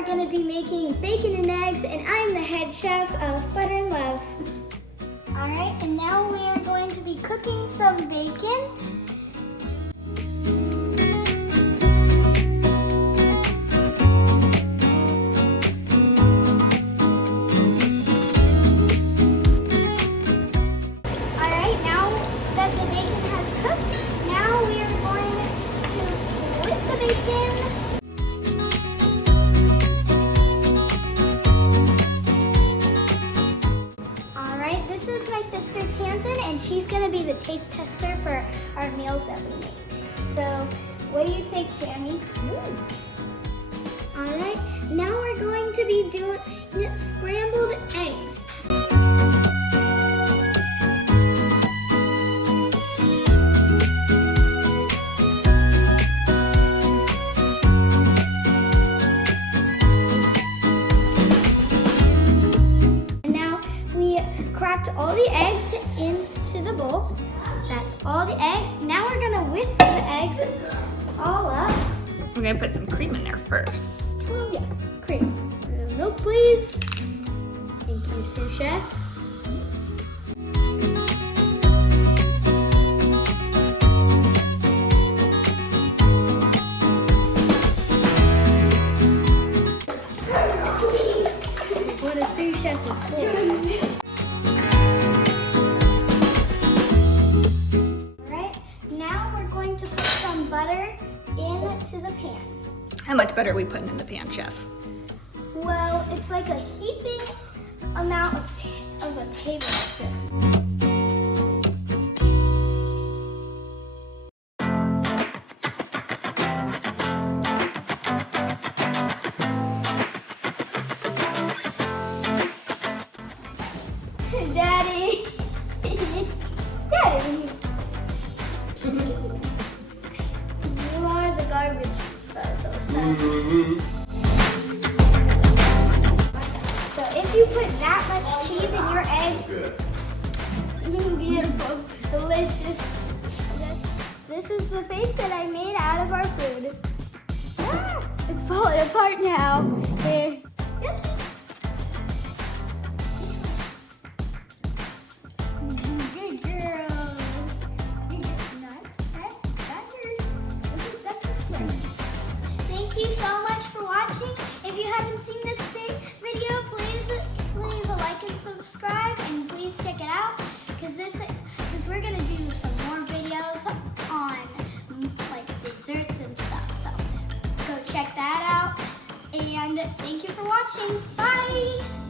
are going to be making bacon and eggs, and I'm the head chef of Butter and Love. All right, and now we are going to be cooking some bacon. All right, now that the bacon has cooked, now we are going to flip the bacon. This is my sister Tamsin, and she's going to be the taste tester for our meals that we make. So, what do you think, Tammy? All right, now we're going to be doing scrambled eggs. Cracked all the eggs into the bowl. That's all the eggs. Now we're gonna whisk the eggs all up. We're gonna put some cream in there first. Oh yeah, cream. Milk, please. Thank you, Sous Chef. This is what a Sous Chef is for. Butter into the pan. How much butter are we putting in the pan, Chef? Well, it's like a heaping amount of a tablespoon. Daddy! Daddy! Garbage disposal. So if you put that much cheese in your eggs, beautiful, delicious. This is the face that I made out of our food. Ah, it's falling apart now. There. Ducky. Good girl. Thank you so much for watching. If you haven't seen this video, please leave a like and subscribe, and please check it out because we're gonna do some more videos on like desserts and stuff. So go check that out. And thank you for watching. Bye.